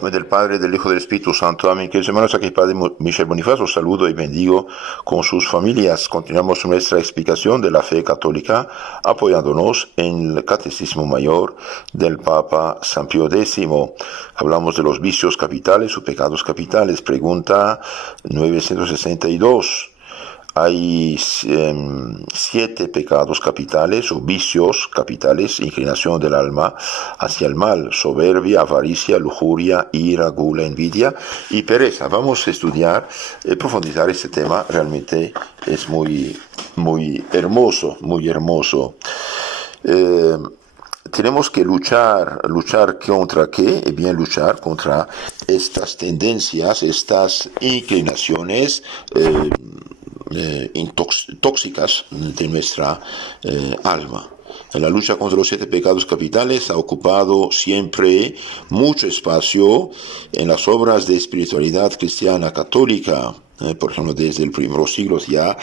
nome del Padre, del Hijo y del Espíritu Santo. Amén. Queridos hermanos, aquí Padre Michel Bonifaz, os saludo y bendigo con sus familias. Continuamos nuestra explicación de la fe católica apoyándonos en el Catecismo Mayor del Papa San Pío X. Hablamos de los vicios capitales o pecados capitales. Pregunta 962. Hay 7 pecados capitales o vicios capitales, inclinación del alma hacia el mal: soberbia, avaricia, lujuria, ira, gula, envidia y pereza. Vamos a estudiar, profundizar este tema. Realmente es muy hermoso, muy hermoso. Tenemos que luchar contra ¿qué? Bien, luchar contra estas tendencias, estas inclinaciones tóxicas de nuestra alma. La lucha contra los 7 pecados capitales ha ocupado siempre mucho espacio en las obras de espiritualidad cristiana católica. Por ejemplo, desde los primeros siglos ya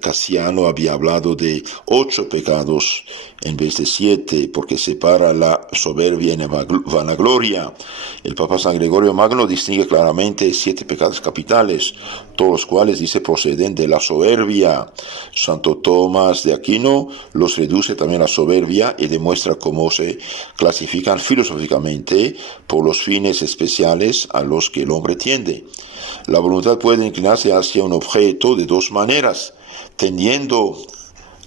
Casiano había hablado de 8 pecados en vez de 7, porque separa la soberbia en vanagloria. El Papa San Gregorio Magno distingue claramente 7 pecados capitales, todos los cuales, dice, proceden de la soberbia. Santo Tomás de Aquino los reduce también a soberbia y demuestra cómo se clasifican filosóficamente por los fines especiales a los que el hombre tiende. La voluntad puede inclinarse hacia un objeto de 2 maneras: tendiendo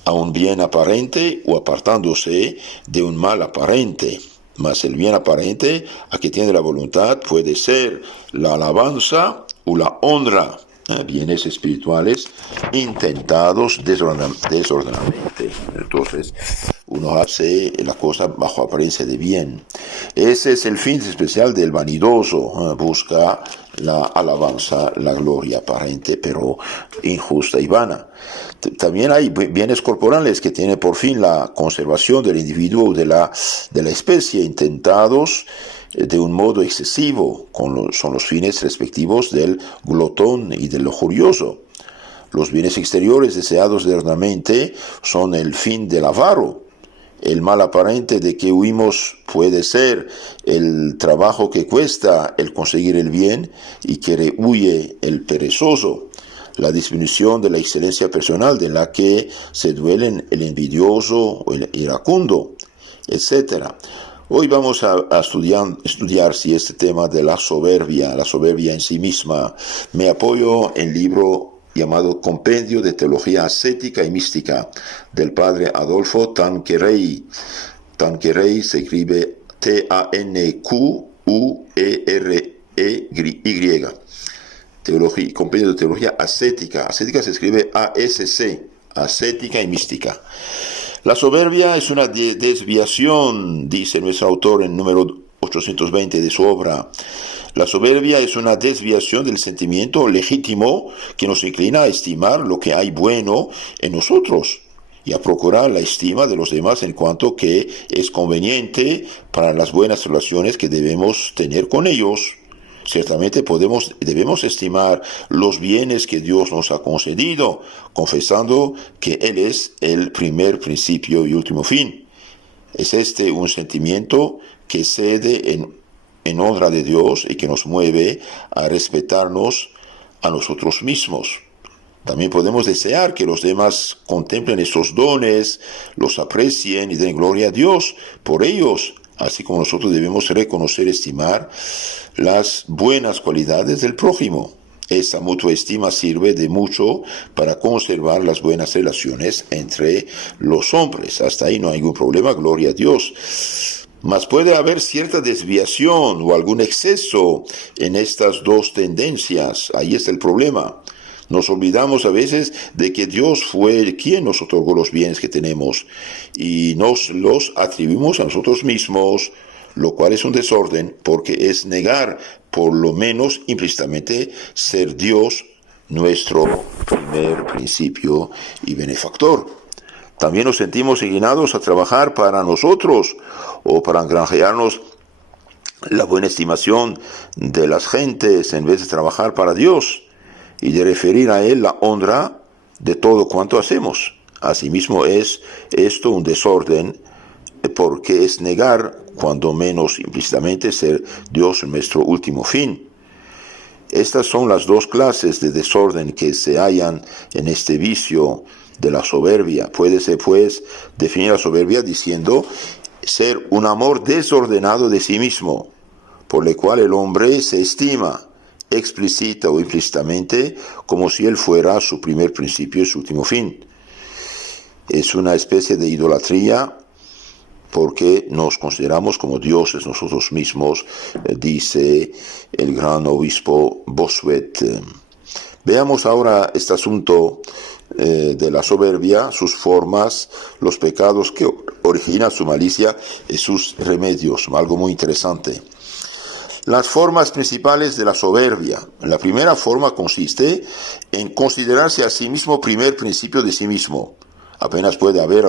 a un bien aparente o apartándose de un mal aparente. Mas el bien aparente a que tiende la voluntad puede ser la alabanza o la honra, bienes espirituales intentados desordenadamente. Entonces, uno hace la cosa bajo apariencia de bien. Ese es el fin especial del vanidoso. Busca la alabanza, la gloria aparente, pero injusta y vana. También hay bienes corporales que tienen por fin la conservación del individuo de la especie, intentados de un modo excesivo, son los fines respectivos del glotón y del lujurioso. Los bienes exteriores deseados eternamente son el fin del avaro. El mal aparente de que huimos puede ser el trabajo que cuesta el conseguir el bien y que rehuye el perezoso, la disminución de la excelencia personal de la que se duelen el envidioso o el iracundo, etc. Hoy vamos a estudiar si este tema de la soberbia en sí misma. Me apoyo en el libro llamado Compendio de Teología Ascética y Mística del padre Adolfo Tanqueray. Tanqueray se escribe Tanquuerey. Compendio de Teología Ascética. Ascética se escribe ASC, Ascética y Mística. La soberbia es una desviación, dice nuestro autor en número 820 de su obra. La soberbia es una desviación del sentimiento legítimo que nos inclina a estimar lo que hay bueno en nosotros y a procurar la estima de los demás en cuanto que es conveniente para las buenas relaciones que debemos tener con ellos. Ciertamente debemos estimar los bienes que Dios nos ha concedido, confesando que Él es el primer principio y último fin. Es este un sentimiento que cede en honra de Dios y que nos mueve a respetarnos a nosotros mismos. También podemos desear que los demás contemplen esos dones, los aprecien y den gloria a Dios por ellos, así como nosotros debemos reconocer y estimar las buenas cualidades del prójimo. Esta mutua estima sirve de mucho para conservar las buenas relaciones entre los hombres. Hasta ahí no hay ningún problema, gloria a Dios. Mas puede haber cierta desviación o algún exceso en estas 2 tendencias. Ahí está el problema. Nos olvidamos a veces de que Dios fue quien nos otorgó los bienes que tenemos y nos los atribuimos a nosotros mismos, lo cual es un desorden porque es negar, por lo menos implícitamente, ser Dios nuestro primer principio y benefactor. También nos sentimos inclinados a trabajar para nosotros o para granjearnos la buena estimación de las gentes en vez de trabajar para Dios y de referir a Él la honra de todo cuanto hacemos. Asimismo es esto un desorden porque es negar, cuando menos implícitamente, ser Dios nuestro último fin. Estas son las dos clases de desorden que se hallan en este vicio de la soberbia. Puede pues definir la soberbia diciendo ser un amor desordenado de sí mismo, por el cual el hombre se estima, explícita o implícitamente, como si él fuera su primer principio y su último fin. Es una especie de idolatría porque nos consideramos como dioses nosotros mismos, dice el gran obispo Bossuet. Veamos ahora este asunto de la soberbia, sus formas, los pecados que originan su malicia y sus remedios, algo muy interesante. Las formas principales de la soberbia. La primera forma consiste en considerarse a sí mismo primer principio de sí mismo. Apenas puede haber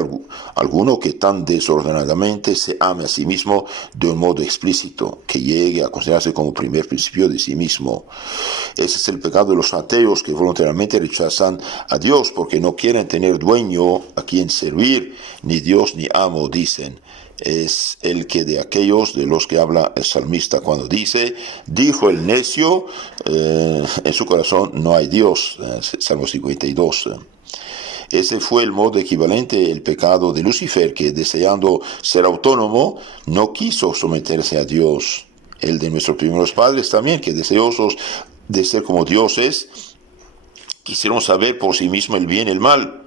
alguno que tan desordenadamente se ame a sí mismo de un modo explícito, que llegue a considerarse como primer principio de sí mismo. Ese es el pecado de los ateos, que voluntariamente rechazan a Dios porque no quieren tener dueño a quien servir, ni Dios ni amo, dicen. Es el que de aquellos de los que habla el salmista cuando dice, dijo el necio, en su corazón no hay Dios, Salmo 52. Ese fue el modo equivalente al pecado de Lucifer, que deseando ser autónomo, no quiso someterse a Dios. El de nuestros primeros padres también, que deseosos de ser como dioses, quisieron saber por sí mismos el bien y el mal.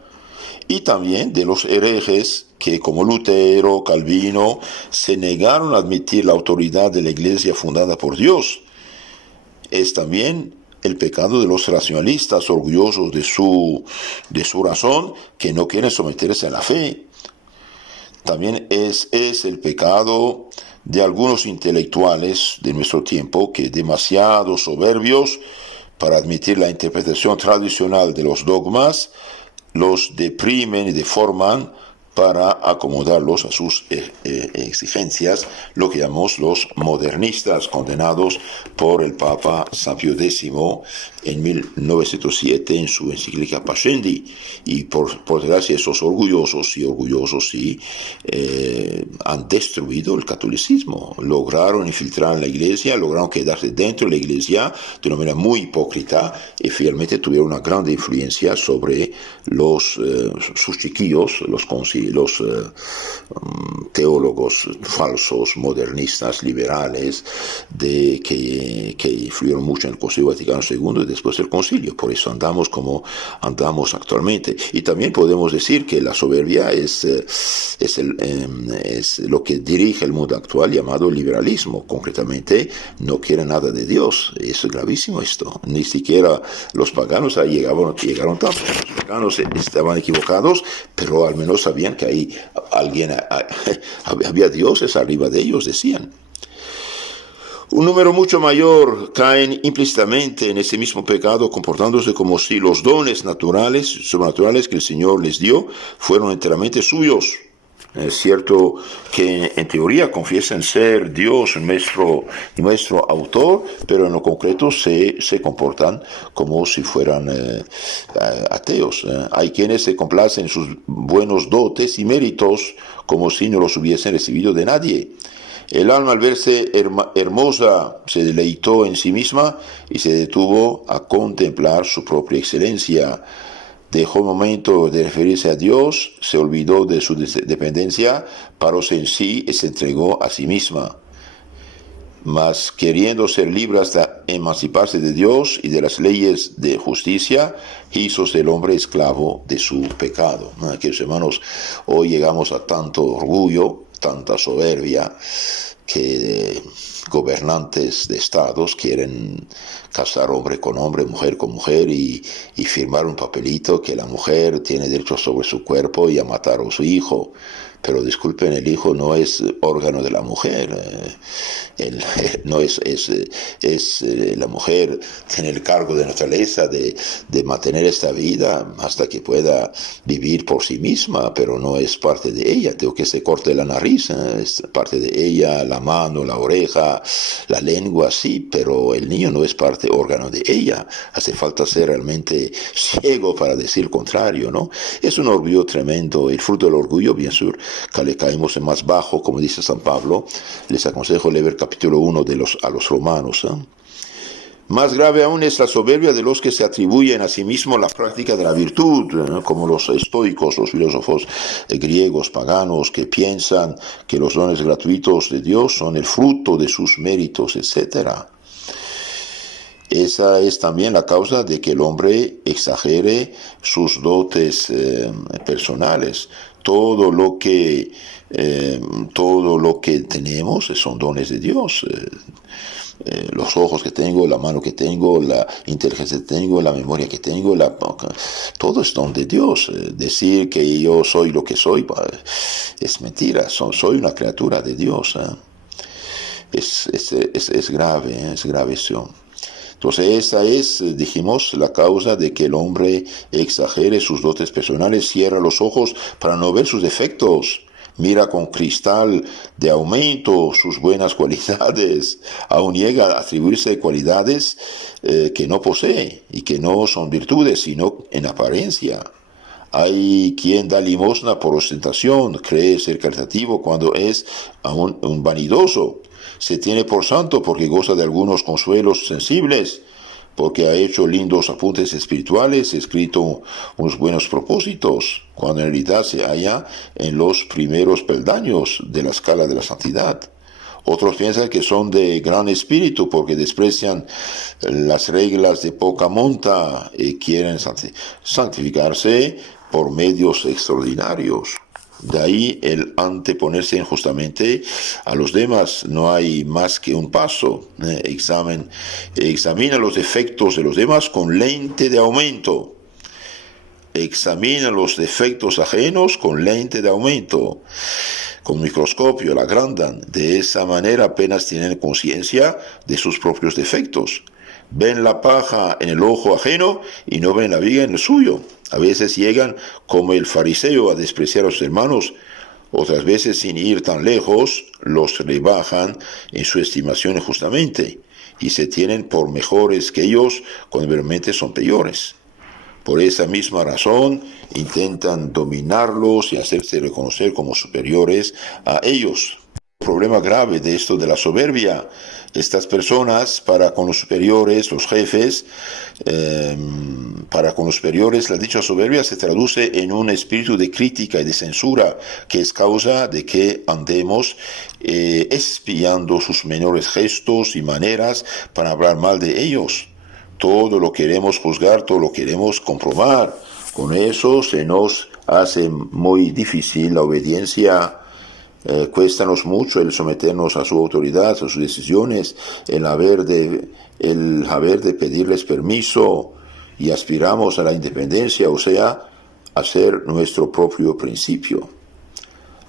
Y también de los herejes, que como Lutero, Calvino, se negaron a admitir la autoridad de la iglesia fundada por Dios. Es también el pecado de los racionalistas orgullosos de su razón, que no quieren someterse a la fe. También es el pecado de algunos intelectuales de nuestro tiempo, que demasiado soberbios para admitir la interpretación tradicional de los dogmas, los deprimen y deforman para acomodarlos a sus exigencias, lo que llamamos los modernistas, condenados por el Papa San Pío X en 1907 en su encíclica Pascendi. Y por desgracia, esos orgullosos han destruido el catolicismo, lograron infiltrar en la iglesia, lograron quedarse dentro de la iglesia de una manera muy hipócrita y finalmente tuvieron una gran influencia sobre sus chiquillos, los teólogos falsos, modernistas, liberales, que influyeron mucho en el Concilio Vaticano II y después del Concilio. Por eso andamos como andamos actualmente. Y también podemos decir que la soberbia es lo que dirige el mundo actual, llamado liberalismo. Concretamente, no quiere nada de Dios. Es gravísimo esto. Ni siquiera los paganos llegaron tanto. Los paganos estaban equivocados, pero al menos sabían que ahí había dioses arriba de ellos, decían. Un número mucho mayor caen implícitamente en ese mismo pecado, comportándose como si los dones naturales, sobrenaturales que el Señor les dio, fueron enteramente suyos. Es cierto que en teoría confiesan ser Dios nuestro autor, pero en lo concreto se comportan como si fueran ateos. Hay quienes se complacen en sus buenos dotes y méritos como si no los hubiesen recibido de nadie. El alma, al verse hermosa, se deleitó en sí misma y se detuvo a contemplar su propia excelencia. Dejó un momento de referirse a Dios, se olvidó de su dependencia, paróse en sí y se entregó a sí misma. Mas queriendo ser libre hasta emanciparse de Dios y de las leyes de justicia, hízose el hombre esclavo de su pecado. Queridos hermanos, hoy llegamos a tanto orgullo, tanta soberbia, que gobernantes de estados quieren casar hombre con hombre, mujer con mujer y firmar un papelito que la mujer tiene derecho sobre su cuerpo y a matar a su hijo. Pero disculpen, el hijo no es órgano de la mujer. La mujer tiene el cargo de naturaleza de mantener esta vida hasta que pueda vivir por sí misma, pero no es parte de ella. Tengo que se corte la nariz, es parte de ella, la mano, la oreja, la lengua, sí, pero el niño no es órgano de ella. Hace falta ser realmente ciego para decir el contrario, ¿no? Es un orgullo tremendo. El fruto del orgullo, bien sûr, le caemos en más bajo, como dice San Pablo. Les aconsejo leer capítulo 1 a los Romanos. Más grave aún es la soberbia de los que se atribuyen a sí mismos la práctica de la virtud, como los estoicos, los filósofos griegos, paganos, que piensan que los dones gratuitos de Dios son el fruto de sus méritos, etc. Esa es también la causa de que el hombre exagere sus dotes personales. Todo lo que tenemos son dones de Dios. Los ojos que tengo, la mano que tengo, la inteligencia que tengo, la memoria que tengo, todo es don de Dios. Decir que yo soy lo que soy es mentira. Soy una criatura de Dios. Es grave, es grave eso. Entonces esa es, dijimos, la causa de que el hombre exagere sus dotes personales, cierra los ojos para no ver sus defectos, mira con cristal de aumento sus buenas cualidades, aún llega a atribuirse cualidades que no posee y que no son virtudes, sino en apariencia. Hay quien da limosna por ostentación, cree ser caritativo cuando es aún un vanidoso. Se tiene por santo porque goza de algunos consuelos sensibles, porque ha hecho lindos apuntes espirituales, escrito unos buenos propósitos, cuando en realidad se halla en los primeros peldaños de la escala de la santidad. Otros piensan que son de gran espíritu porque desprecian las reglas de poca monta y quieren santificarse por medios extraordinarios. De ahí el anteponerse injustamente a los demás. No hay más que un paso. Examina los defectos de los demás con lente de aumento. Examina los defectos ajenos con lente de aumento. Con microscopio la agrandan. De esa manera apenas tienen conciencia de sus propios defectos. Ven la paja en el ojo ajeno y no ven la viga en el suyo. A veces llegan, como el fariseo, a despreciar a sus hermanos. Otras veces, sin ir tan lejos, los rebajan en su estimación injustamente y se tienen por mejores que ellos cuando realmente son peores. Por esa misma razón, intentan dominarlos y hacerse reconocer como superiores a ellos. El problema grave de esto de la soberbia, estas personas, para con los superiores, los jefes, la dicha soberbia se traduce en un espíritu de crítica y de censura, que es causa de que andemos espiando sus menores gestos y maneras para hablar mal de ellos. Todo lo queremos juzgar, todo lo queremos comprobar. Con eso se nos hace muy difícil la obediencia. Cuéstanos mucho el someternos a su autoridad, a sus decisiones, el haber de pedirles permiso, y aspiramos a la independencia, o sea, a ser nuestro propio principio.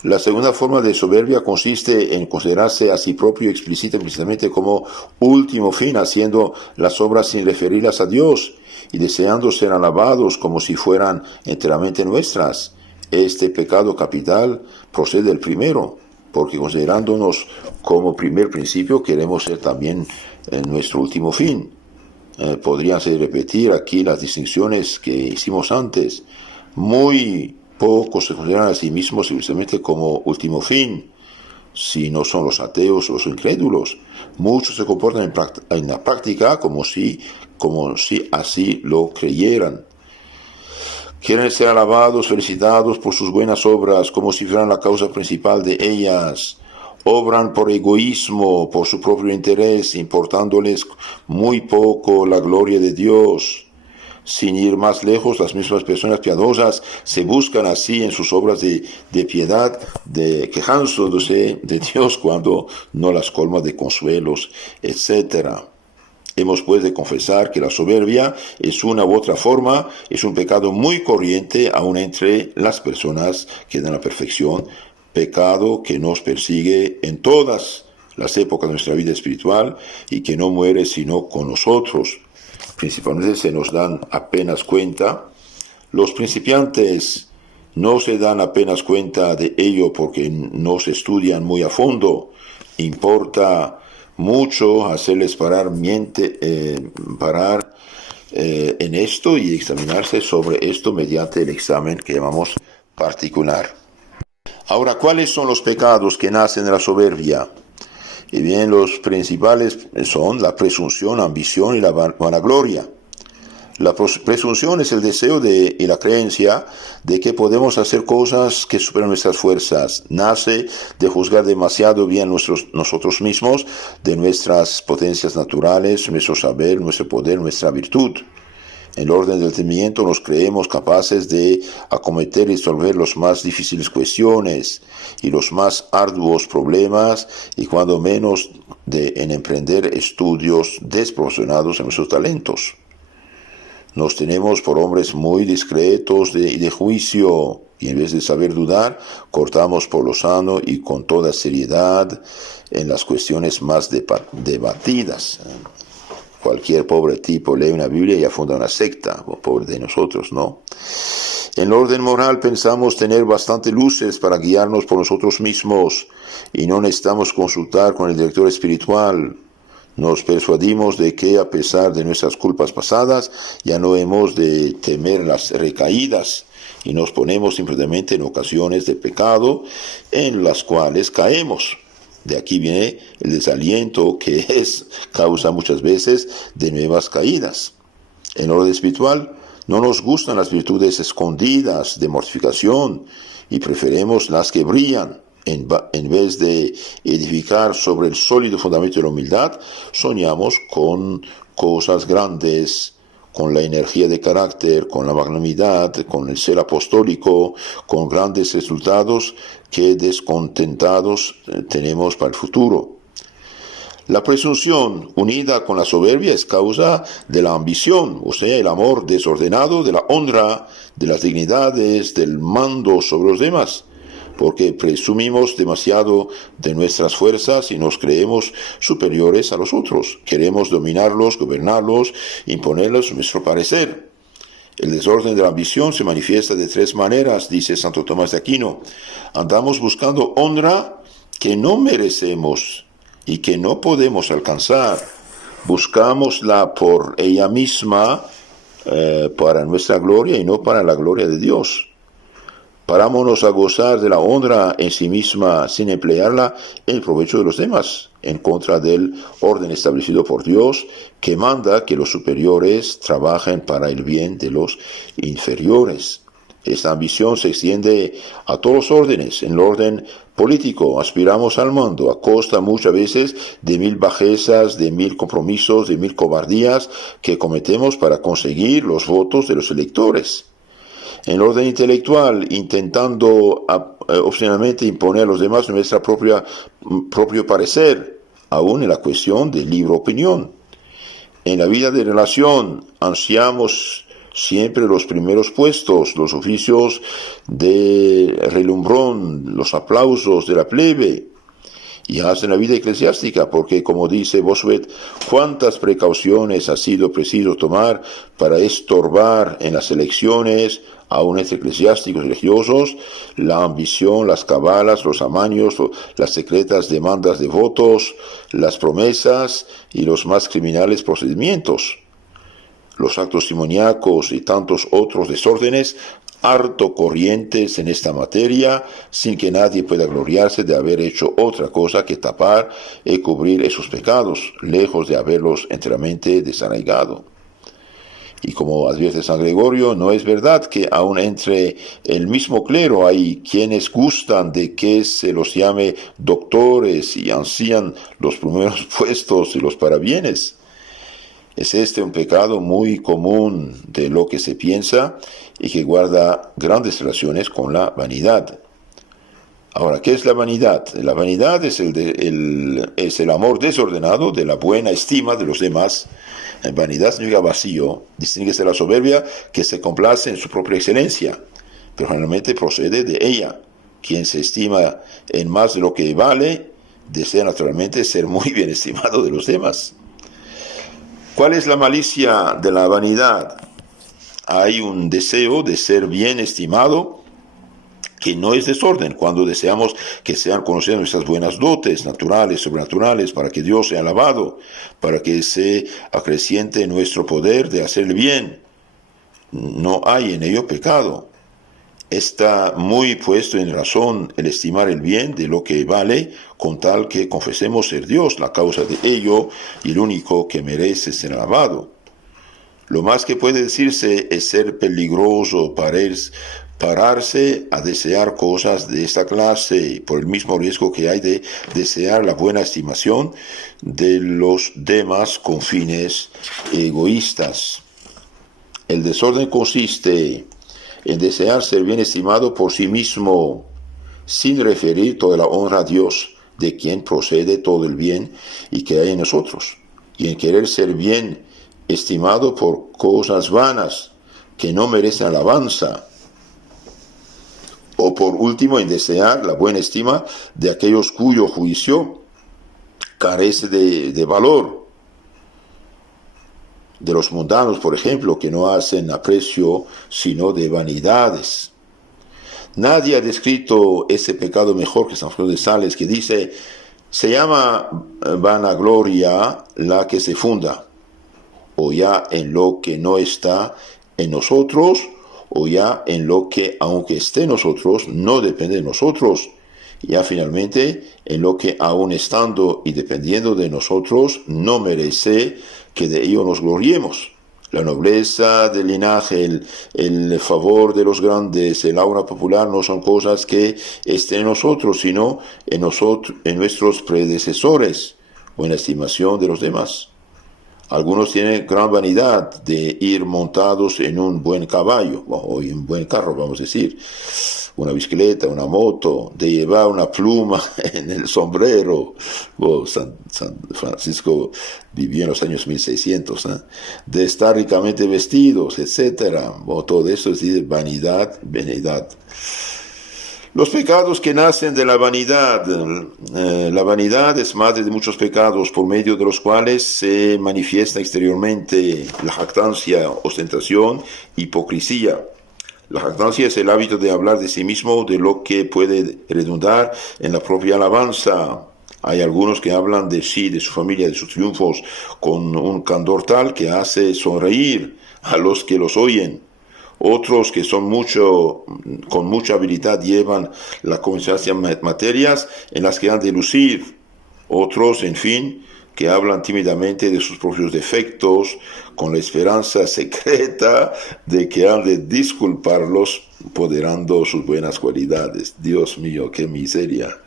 La segunda forma de soberbia consiste en considerarse a sí propio explícitamente como último fin, haciendo las obras sin referirlas a Dios y deseando ser alabados como si fueran enteramente nuestras. Este pecado capital procede del primero, porque considerándonos como primer principio queremos ser también nuestro último fin. Podríanse repetir aquí las distinciones que hicimos antes. Muy pocos se consideran a sí mismos simplemente como último fin, si no son los ateos o los incrédulos. Muchos se comportan en la práctica como si así lo creyeran. Quieren ser alabados, felicitados por sus buenas obras, como si fueran la causa principal de ellas. Obran por egoísmo, por su propio interés, importándoles muy poco la gloria de Dios. Sin ir más lejos, las mismas personas piadosas se buscan así en sus obras de piedad, quejándose de Dios cuando no las colma de consuelos, etc. Hemos pues de confesar que la soberbia es una u otra forma, es un pecado muy corriente aún entre las personas que dan la perfección, pecado que nos persigue en todas las épocas de nuestra vida espiritual y que no muere sino con nosotros. Principalmente se nos dan apenas cuenta. Los principiantes no se dan apenas cuenta de ello porque no se estudian muy a fondo. Importa mucho hacerles parar en esto y examinarse sobre esto mediante el examen que llamamos particular. Ahora, ¿cuáles son los pecados que nacen de la soberbia? Y bien, los principales son la presunción, ambición y la vanagloria. La presunción es el deseo y la creencia de que podemos hacer cosas que superan nuestras fuerzas. Nace de juzgar demasiado bien nosotros mismos, de nuestras potencias naturales, nuestro saber, nuestro poder, nuestra virtud. En el orden del entendimiento nos creemos capaces de acometer y resolver las más difíciles cuestiones y los más arduos problemas, y cuando menos en emprender estudios desproporcionados en nuestros talentos. Nos tenemos por hombres muy discretos y de juicio, y en vez de saber dudar, cortamos por lo sano y con toda seriedad en las cuestiones más debatidas. Cualquier pobre tipo lee una Biblia y funda una secta, pobre de nosotros, ¿no? En el orden moral pensamos tener bastante luces para guiarnos por nosotros mismos y no necesitamos consultar con el director espiritual. Nos persuadimos de que a pesar de nuestras culpas pasadas ya no hemos de temer las recaídas y nos ponemos simplemente en ocasiones de pecado en las cuales caemos. De aquí viene el desaliento que es causa muchas veces de nuevas caídas. En el orden espiritual no nos gustan las virtudes escondidas de mortificación y preferimos las que brillan. En vez de edificar sobre el sólido fundamento de la humildad, soñamos con cosas grandes, con la energía de carácter, con la magnanimidad, con el ser apostólico, con grandes resultados que descontentados tenemos para el futuro. La presunción unida con la soberbia es causa de la ambición, o sea, el amor desordenado de la honra, de las dignidades, del mando sobre los demás, porque presumimos demasiado de nuestras fuerzas y nos creemos superiores a los otros. Queremos dominarlos, gobernarlos, imponerles nuestro parecer. El desorden de la ambición se manifiesta de tres maneras, dice Santo Tomás de Aquino. Andamos buscando honra que no merecemos y que no podemos alcanzar. Buscámosla por ella misma, para nuestra gloria y no para la gloria de Dios. Parámonos a gozar de la honra en sí misma sin emplearla en provecho de los demás, en contra del orden establecido por Dios, que manda que los superiores trabajen para el bien de los inferiores. Esta ambición se extiende a todos los órdenes. En el orden político aspiramos al mando a costa muchas veces de 1000 bajezas, de 1000 compromisos, de 1000 cobardías que cometemos para conseguir los votos de los electores. En el orden intelectual, intentando obstinadamente imponer a los demás nuestro propio parecer, aún en la cuestión de libre opinión. En la vida de relación, ansiamos siempre los primeros puestos, los oficios de relumbrón, los aplausos de la plebe, y hasta en la vida eclesiástica, porque como dice Bossuet, cuántas precauciones ha sido preciso tomar para estorbar en las elecciones, aún entre eclesiásticos y religiosos, la ambición, las cabalas, los amaños, las secretas demandas de votos, las promesas y los más criminales procedimientos. Los actos simoníacos y tantos otros desórdenes harto corrientes en esta materia, sin que nadie pueda gloriarse de haber hecho otra cosa que tapar y cubrir esos pecados, lejos de haberlos enteramente desarraigado. Y como advierte San Gregorio, no es verdad que aun entre el mismo clero hay quienes gustan de que se los llame doctores y ansían los primeros puestos y los parabienes. Es este un pecado muy común de lo que se piensa y que guarda grandes relaciones con la vanidad. Ahora, ¿qué es la vanidad? La vanidad es el amor desordenado de la buena estima de los demás. Vanidad significa vacío, distingue de la soberbia que se complace en su propia excelencia, pero generalmente procede de ella. Quien se estima en más de lo que vale, desea naturalmente ser muy bien estimado de los demás. ¿Cuál es la malicia de la vanidad? Hay un deseo de ser bien estimado que no es desorden, cuando deseamos que sean conocidas nuestras buenas dotes naturales, sobrenaturales, para que Dios sea alabado, para que se acreciente nuestro poder de hacer el bien. No hay en ello pecado. está muy puesto en razón el estimar el bien de lo que vale, con tal que confesemos ser Dios la causa de ello y el único que merece ser alabado. Lo más que puede decirse es ser peligroso pararse a desear cosas de esta clase por el mismo riesgo que hay de desear la buena estimación de los demás con fines egoístas. El desorden consiste en desear ser bien estimado por sí mismo, sin referir toda la honra a Dios, de quien procede todo el bien y que hay en nosotros, y en querer ser bien estimado por cosas vanas que no merecen alabanza, o por último en desear la buena estima de aquellos cuyo juicio carece de valor, de los mundanos, por ejemplo, que no hacen aprecio sino de vanidades. Nadie ha descrito ese pecado mejor que San Francisco de Sales, que dice: se llama vanagloria la que se funda o ya en lo que no está en nosotros, o ya en lo que, aunque esté en nosotros, no depende de nosotros, ya finalmente en lo que, aun estando y dependiendo de nosotros, no merece que de ello nos gloriemos. La nobleza del linaje, el favor de los grandes, el aura popular no son cosas que estén en nosotros, sino en nuestros predecesores o en la estimación de los demás. Algunos tienen gran vanidad de ir montados en un buen caballo, o en un buen carro, vamos a decir, una bicicleta, una moto, de llevar una pluma en el sombrero. San Francisco vivió en los años 1600, de estar ricamente vestidos, etc. Todo eso es decir, vanidad. Los pecados que nacen de la vanidad. La vanidad es madre de muchos pecados, por medio de los cuales se manifiesta exteriormente la jactancia, ostentación, hipocresía. La jactancia es el hábito de hablar de sí mismo, de lo que puede redundar en la propia alabanza. Hay algunos que hablan de sí, de su familia, de sus triunfos, con un candor tal que hace sonreír a los que los oyen. Otros que son con mucha habilidad llevan la conversación materias en las que han de lucir. Otros, en fin, que hablan tímidamente de sus propios defectos, con la esperanza secreta de que han de disculparlos, poderando sus buenas cualidades. Dios mío, qué miseria.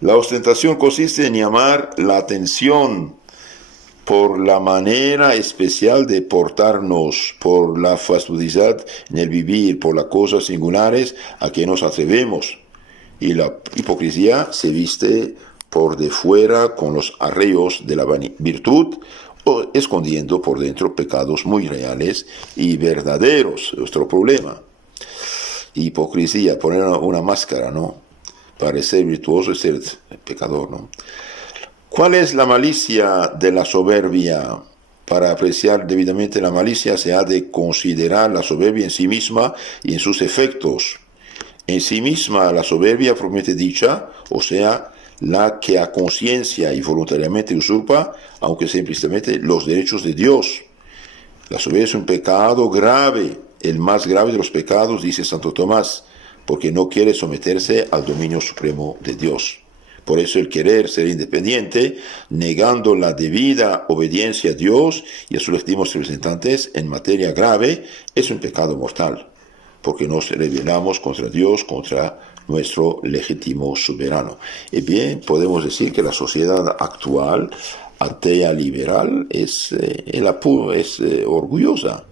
La ostentación consiste en llamar la atención por la manera especial de portarnos, por la fastidiosidad en el vivir, por las cosas singulares a que nos atrevemos. Y la hipocresía se viste por de fuera con los arreos de la virtud, o escondiendo por dentro pecados muy reales y verdaderos. Es nuestro problema. Hipocresía, poner una máscara, ¿no? Parecer virtuoso es ser pecador, ¿no? ¿Cuál es la malicia de la soberbia? Para apreciar debidamente la malicia se ha de considerar la soberbia en sí misma y en sus efectos. En sí misma la soberbia promete dicha, o sea, la que a conciencia y voluntariamente usurpa, aunque sea implícitamente, los derechos de Dios. La soberbia es un pecado grave, el más grave de los pecados, dice Santo Tomás, porque no quiere someterse al dominio supremo de Dios. Por eso el querer ser independiente, negando la debida obediencia a Dios y a sus legítimos representantes en materia grave, es un pecado mortal, porque nos rebelamos contra Dios, contra nuestro legítimo soberano. Y bien, podemos decir que la sociedad actual, atea liberal, es orgullosa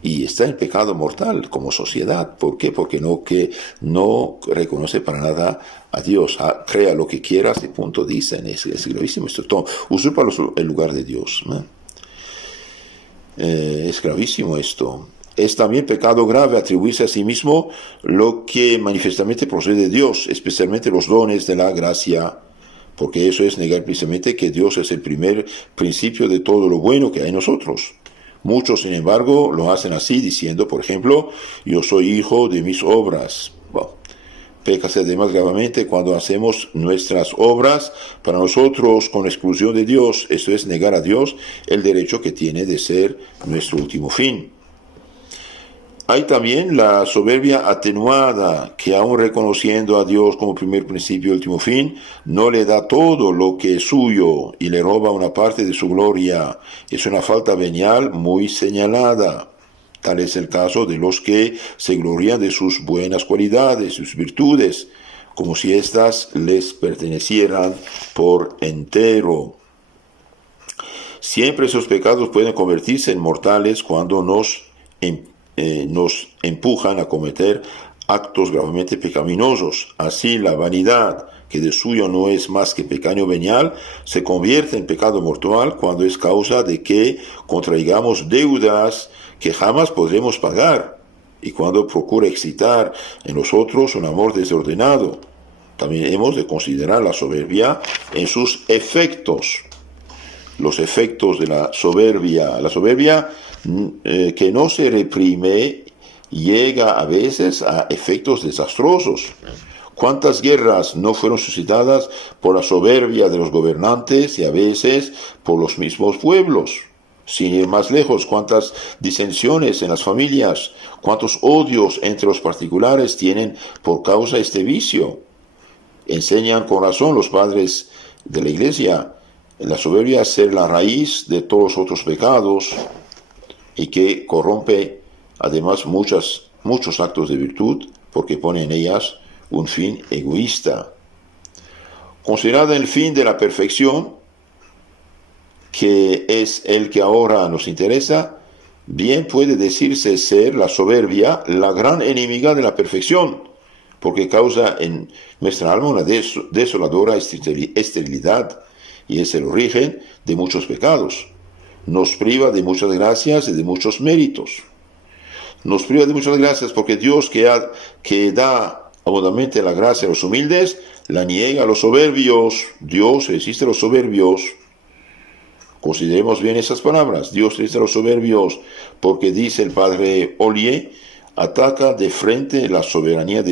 y está en pecado mortal como sociedad. ¿Por qué? Porque no reconoce para nada a Dios. Crea lo que quieras y punto, dicen. Es gravísimo esto. Usurpa el lugar de Dios. Es gravísimo esto. Es también pecado grave atribuirse a sí mismo lo que manifiestamente procede de Dios, especialmente los dones de la gracia, porque eso es negar precisamente que Dios es el primer principio de todo lo bueno que hay en nosotros. Muchos, sin embargo, lo hacen así, diciendo, por ejemplo, yo soy hijo de mis obras. Bueno, pécase además gravemente cuando hacemos nuestras obras para nosotros con exclusión de Dios. Eso es negar a Dios el derecho que tiene de ser nuestro último fin. Hay también la soberbia atenuada, que aun reconociendo a Dios como primer principio y último fin, no le da todo lo que es suyo y le roba una parte de su gloria. Es una falta venial muy señalada. Tal es el caso de los que se glorían de sus buenas cualidades, sus virtudes, como si éstas les pertenecieran por entero. Siempre esos pecados pueden convertirse en mortales cuando nos empujan a cometer actos gravemente pecaminosos. Así la vanidad, que de suyo no es más que pecado venial, se convierte en pecado mortal cuando es causa de que contraigamos deudas que jamás podremos pagar, y cuando procura excitar en nosotros un amor desordenado. También hemos de considerar la soberbia en sus efectos. Los efectos de la soberbia. La soberbia que no se reprime llega a veces a efectos desastrosos. ¿Cuántas guerras no fueron suscitadas por la soberbia de los gobernantes y a veces por los mismos pueblos? Sin ir más lejos, cuántas disensiones en las familias, cuántos odios entre los particulares tienen por causa de este vicio. Enseñan con razón los padres de la Iglesia la soberbia ser la raíz de todos los otros pecados y que corrompe además muchos actos de virtud porque pone en ellas un fin egoísta. Considerada el fin de la perfección, que es el que ahora nos interesa, bien puede decirse ser la soberbia la gran enemiga de la perfección, porque causa en nuestra alma una desoladora esterilidad y es el origen de muchos pecados. Nos priva de muchas gracias y de muchos méritos. Nos priva de muchas gracias porque Dios que da abundantemente la gracia a los humildes, la niega a los soberbios. Dios resiste a los soberbios. Consideremos bien esas palabras. Dios resiste a los soberbios porque dice el padre Ollier, ataca de frente la soberanía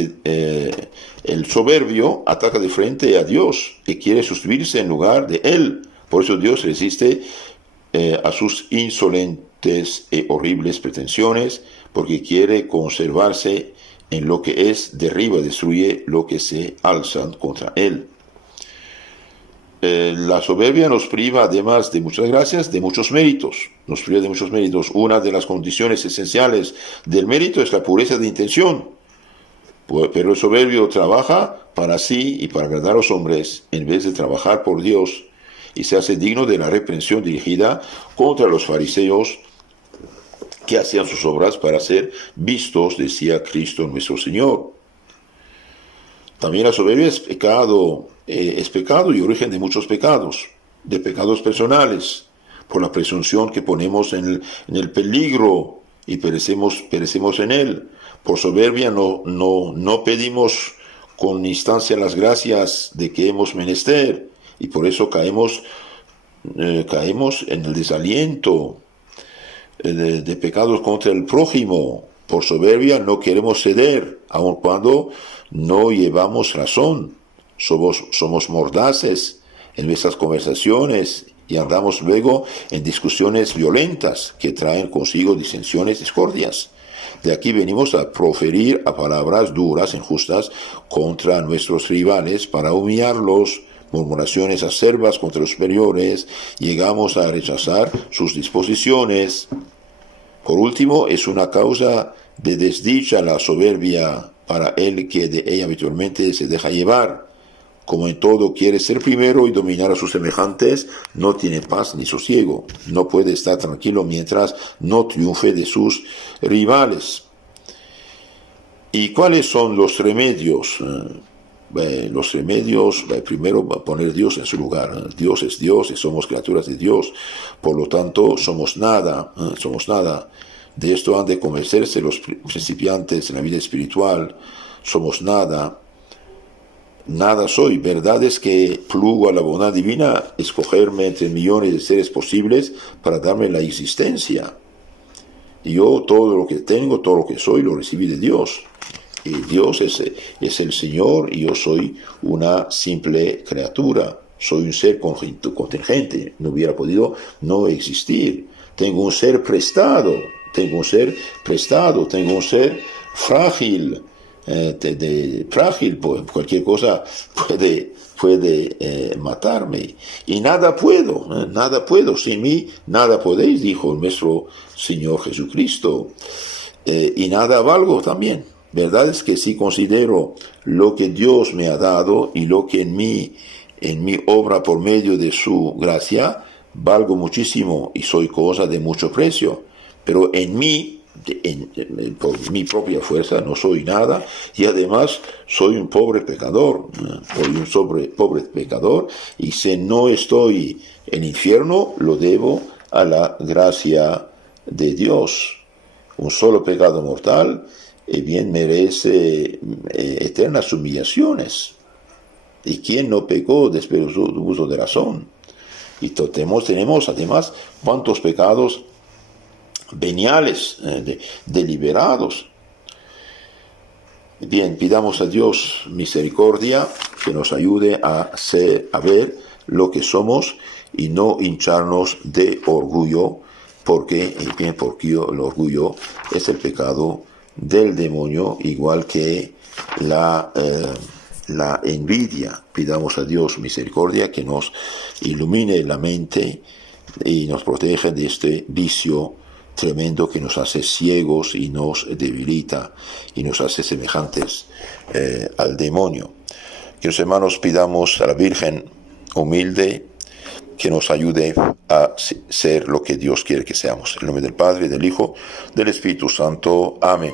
el soberbio ataca de frente a Dios y quiere sustituirse en lugar de él. Por eso Dios resiste a sus insolentes y horribles pretensiones, porque quiere conservarse en lo que es, derriba, destruye lo que se alzan contra él. La soberbia nos priva, además de muchas gracias, de muchos méritos. Nos priva de muchos méritos. Una de las condiciones esenciales del mérito es la pureza de intención. Pero el soberbio trabaja para sí y para agradar a los hombres, en vez de trabajar por Dios, y se hace digno de la reprensión dirigida contra los fariseos que hacían sus obras para ser vistos, decía Cristo nuestro Señor. También la soberbia es pecado y origen de muchos pecados, de pecados personales, por la presunción que ponemos en el peligro y perecemos en él. Por soberbia no pedimos con instancia las gracias de que hemos menester, y por eso caemos en el desaliento de pecados contra el prójimo. Por soberbia no queremos ceder, aun cuando no llevamos razón. Somos mordaces en nuestras conversaciones y andamos luego en discusiones violentas que traen consigo disensiones, discordias. De aquí venimos a proferir a palabras duras, injustas, contra nuestros rivales para humillarlos, murmuraciones acerbas contra los superiores, llegamos a rechazar sus disposiciones. Por último, es una causa de desdicha la soberbia para el que de ella habitualmente se deja llevar. Como en todo quiere ser primero y dominar a sus semejantes, no tiene paz ni sosiego. No puede estar tranquilo mientras no triunfe de sus rivales. ¿Y cuáles son los remedios? Los remedios, primero poner a Dios en su lugar. Dios es Dios y somos criaturas de Dios. Por lo tanto, somos nada. De esto han de convencerse los principiantes en la vida espiritual. Somos nada. Nada soy. Verdad es que plugo a la bondad divina escogerme entre millones de seres posibles para darme la existencia. Y yo todo lo que tengo, todo lo que soy, lo recibí de Dios. Y Dios es el Señor y yo soy una simple criatura. Soy un ser contingente. No hubiera podido no existir. Tengo un ser prestado tengo un ser prestado, tengo un ser frágil, frágil, pues cualquier cosa puede matarme. Y nada puedo, sin mí nada podéis, dijo nuestro Señor Jesucristo. Y nada valgo también. Verdad es que si considero lo que Dios me ha dado y lo que en mí obra por medio de su gracia, valgo muchísimo y soy cosa de mucho precio. Pero en mí, por mi propia fuerza, no soy nada, y además soy un pobre pecador, pobre pecador, y si no estoy en el infierno, lo debo a la gracia de Dios. Un solo pecado mortal, bien merece eternas humillaciones. ¿Y quién no pecó después de uso de razón? Y tenemos además cuantos pecados veniales, deliberados. Bien, pidamos a Dios misericordia, que nos ayude a ver lo que somos y no hincharnos de orgullo, porque el orgullo es el pecado del demonio, igual que la envidia. Pidamos a Dios misericordia, que nos ilumine la mente y nos proteja de este vicio tremendo que nos hace ciegos y nos debilita y nos hace semejantes al demonio. Queridos hermanos, pidamos a la Virgen humilde que nos ayude a ser lo que Dios quiere que seamos. En el nombre del Padre, del Hijo, del Espíritu Santo. Amén.